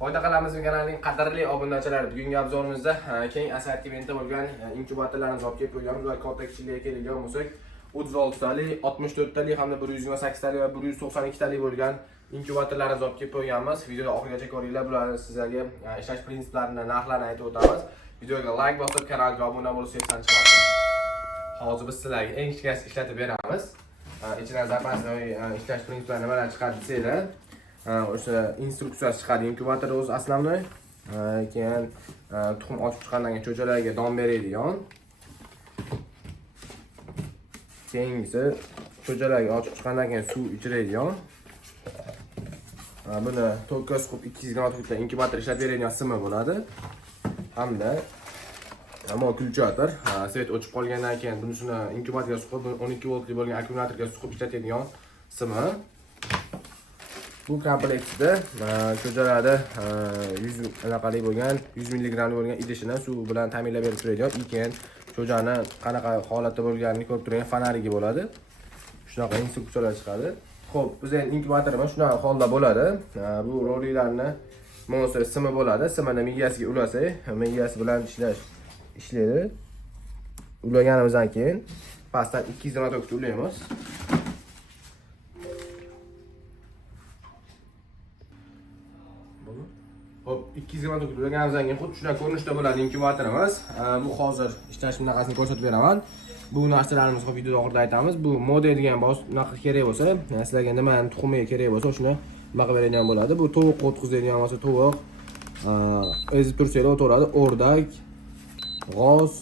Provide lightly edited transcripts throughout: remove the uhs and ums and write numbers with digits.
Foyda qilamiz kanalning qadrli obunachilari. Bugungi obzorimizda keng assortimentda bo'lgan inkubatorlarimizni olib kelib qo'yganmiz. Ular katta kichiklarga keladigan bo'lsak, 36 talik, 64 talik hamda 128 talik va 192 talik bo'lgan inkubatorlarimizni olib kelib qo'yganmiz. Videoda oxirigacha ko'ringlar. Bular sizlarga ishlash prinsiplarini, narxlarini aytib o'tamiz. Videoga like bosib, kanalga obuna bo'lib, sesdan chiqmasin. Hozir biz sizlarga eng kichkinasi ishlatib beramiz. Ichidan zapasoviy ishlash prinsiplari nimalar chiqadi desanglar, o'sha instruksiyasi chiqadi. Inkubator o'zi aslamnoy, keyin tuxum ochib chiqqandan keyin cho'chalarga dom beradigan. Keyingisi cho'chalarga ochib chiqqandan keyin suv ichiradigan. Buni tokka siqib 220 voltda inkubator ishlatib beradigan simi bo'ladi. Hamda ammo kulchator, svet o'chib qolgandan keyin bunisini inkubatorga siqib 12 voltli bo'lgan akkumulyatorga siqib ishlatadigan simi. Bu komplektda cho'chalarda 100 anaqalik bo'lgan 100 mg bo'lgan idishini suv bilan ta'minlab berib turadigan, keyin cho'chani qanaqa holatda bo'lganini ko'rib turgan fonarigi bo'ladi. Shunaqa instruksiyalar chiqadi. Xo'p, biz endi inkubatorimiz shunaqa holda bo'ladi. Bu roliklarni monster simi bo'ladi. Simini miyasiga ulasak, miyasi bilan ishlaydi. Ulaganimizdan keyin pastdan 220 voltga ulaymiz. Hop, 220 voltga ulaganimizdan keyin xuddi shunday ko'rinishda bo'ladi inkubatorimiz. Bu hozir ishlash bunaqasini ko'rsatib beraman. Bu narsalarimizni xo'p videoda oxirida aytamiz. Bu model degan bunaqa kerak bo'lsa, sizlarga nimani tuxumi kerak bo'lsa, shuni nima qilib beradigan bo'ladi. Bu tovuq o'tkazadigan bo'lsa, tovuq ezib tursanglar o'taveradi. O'rdak, g'oz,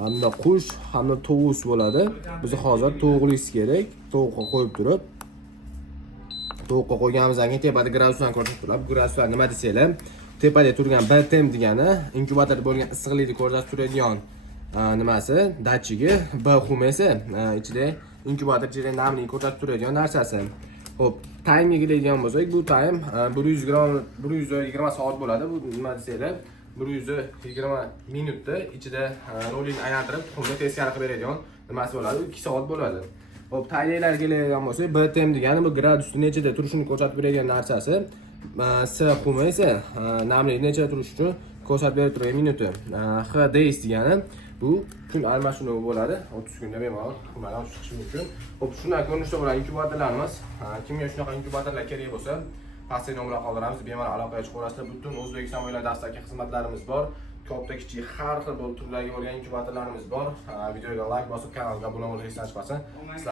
hamda qush, hamda tovus bo'ladi. Biz hozir tovuqlisi kerak. Tovuqqa qo'yib turib, tovuqqa qo'yganimizdan keyin tepada graduslarni ko'rsatib turadi. Graduslar nima desanglar, tepada turgan BTM degani inkubatorda bo'lgan issiqlikni ko'rsatib turadigan nimasi, datchigi, BXUM esa ichida inkubator ichida namlikni ko'rsatib turadigan narsasi. Xo'p, timerga keladigan bo'lsak, bu time 120 soat bo'ladi. Bu nima desanglar, 120 minutda ichida rolini aylantirib, tuxumni teskari qilib beradigan nimasi bo'ladi. 2 soat bo'ladi. Xo'p, tayyorlar keladigan bo'lsa, BTM degani bu gradusni nechada turishini ko'rsatib beradigan narsasi. SXUM esa namlik nechada turishi uchun ko'rsatib berib turgan minuti. HDS degani bu kun almashinuvi bo'ladi. 30 kunda bemalol tuxumlarni olib chiqish mumkin. Xo'p, shunday ko'rinishda bo'lgan inkubatorlarimiz. Kimga shunaqa inkubatorlar kerak bo'lsa, pastda nomerlar qoldiramiz, bemalol aloqaga chiqaverasizlar. Butun O'zbekiston bo'ylab dastlabki xizmatlarimiz bor. Katta kichik har xil turlarga bo'lgan inkubatorlarimiz bor. Videoga like bosib, kanalga obuna bo'lib, hech narsa chiqmasin.